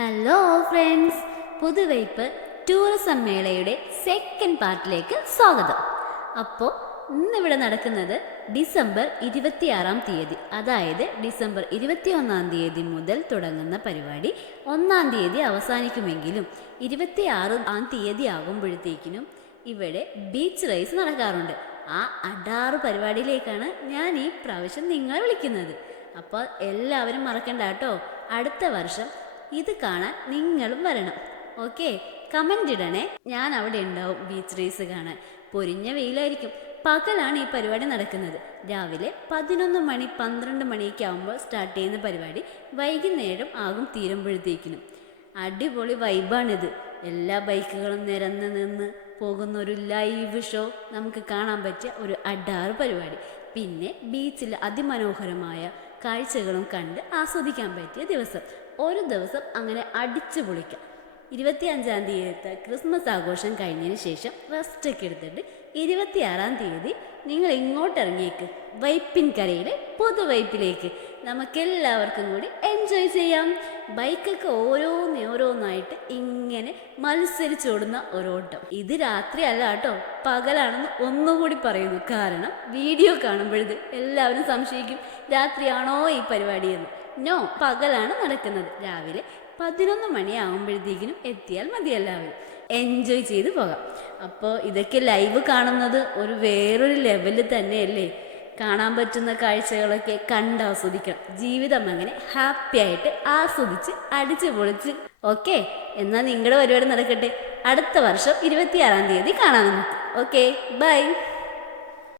Hello friends, Puthuvype tourism മേളയുടെ second പാർട്ടിലേക്ക് സ്വാഗതം. അപ്പോൾ ഇന്നിവിടെ നടക്കുന്നത് ഡിസംബർ 26-ാം തീയതി, അതായത് ഡിസംബർ 21-ാം തീയതി മുതൽ തുടങ്ങുന്ന പരിപാടി 1-ാം തീയതി അവസാനിക്കുമെങ്കിലും 26-ാം തീയതി ആകുമ്പോഴത്തേക്കിനും ഇവിടെ ബീച്ച് റേസ് നടക്കാറുണ്ട്. ആ അടാറ് പരിപാടിയിലേക്കാണ് ഞാൻ ഈ പ്രാവശ്യം നിങ്ങളെ വിളിക്കുന്നത്. അപ്പോൾ എല്ലാവരും മറക്കണ്ട കേട്ടോ, അടുത്ത വർഷം ഇത് കാണാൻ നിങ്ങളും വരണം. ഓക്കെ, കമൻ്റ് ഇടണേ. ഞാൻ അവിടെ ഉണ്ടാവും ബീച്ച് റേസ് കാണാൻ. പൊരിഞ്ഞ വെയിലായിരിക്കും. പകലാണ് ഈ പരിപാടി നടക്കുന്നത്. രാവിലെ 11 മണി 12 മണിയൊക്കെ ആകുമ്പോൾ സ്റ്റാർട്ട് ചെയ്യുന്ന പരിപാടി വൈകുന്നേരം ആകും തീരുമ്പോഴത്തേക്കിനും. അടിപൊളി വൈബാണിത്. എല്ലാ ബൈക്കുകളും നിരന്ന് നിന്ന് പോകുന്ന ഒരു ലൈവ് ഷോ നമുക്ക് കാണാൻ പറ്റിയ ഒരു അടാറ് പരിപാടി. പിന്നെ ബീച്ചിൽ അതിമനോഹരമായ കാഴ്ചകളും കണ്ട് ആസ്വദിക്കാൻ പറ്റിയ ദിവസം. ഒരു ദിവസം അങ്ങനെ അടിച്ചു പൊളിക്കാം. 25-ാം തീയതിത്തെ ക്രിസ്മസ് ആഘോഷം കഴിഞ്ഞതിന് ശേഷം റെസ്റ്റൊക്കെ എടുത്തിട്ട് 26-ാം തീയതി നിങ്ങൾ ഇങ്ങോട്ട് ഇറങ്ങിയേക്ക്, വൈപ്പിൻകരയിലെ പുതുവൈപ്പിലേക്ക്. നമുക്കെല്ലാവർക്കും കൂടി എൻജോയ് ചെയ്യാം. ബൈക്കൊക്കെ ഓരോന്നായിട്ട് ഇങ്ങനെ മത്സരിച്ചോടുന്ന ഒരോട്ടം. ഇത് രാത്രി അല്ല കേട്ടോ, പകലാണെന്ന് ഒന്നുകൂടി പറയുന്നു. കാരണം വീഡിയോ കാണുമ്പോഴത് എല്ലാവരും സംശയിക്കും രാത്രിയാണോ ഈ പരിപാടിയെന്ന്. നോ, പകലാണ് നടക്കുന്നത്. രാവിലെ 11 മണിയാകുമ്പോഴത്തേക്കിനും എത്തിയാൽ മതി. എല്ലാവരും എൻജോയ് ചെയ്ത് പോകാം. അപ്പോൾ ഇതൊക്കെ ലൈവ് കാണുന്നത് ഒരു വേറൊരു ലെവലിൽ തന്നെയല്ലേ. കാണാൻ പറ്റുന്ന കാഴ്ചകളൊക്കെ കണ്ടാസ്വദിക്കണം. ജീവിതം അങ്ങനെ ഹാപ്പി ആയിട്ട് ആസ്വദിച്ച് അടിച്ച് പൊളിച്ച്. ഓക്കെ, എന്നാൽ നിങ്ങളുടെ പരിപാടി നടക്കട്ടെ. അടുത്ത വർഷം 26-ാം തീയതി കാണാം നമുക്ക്. Okay, by.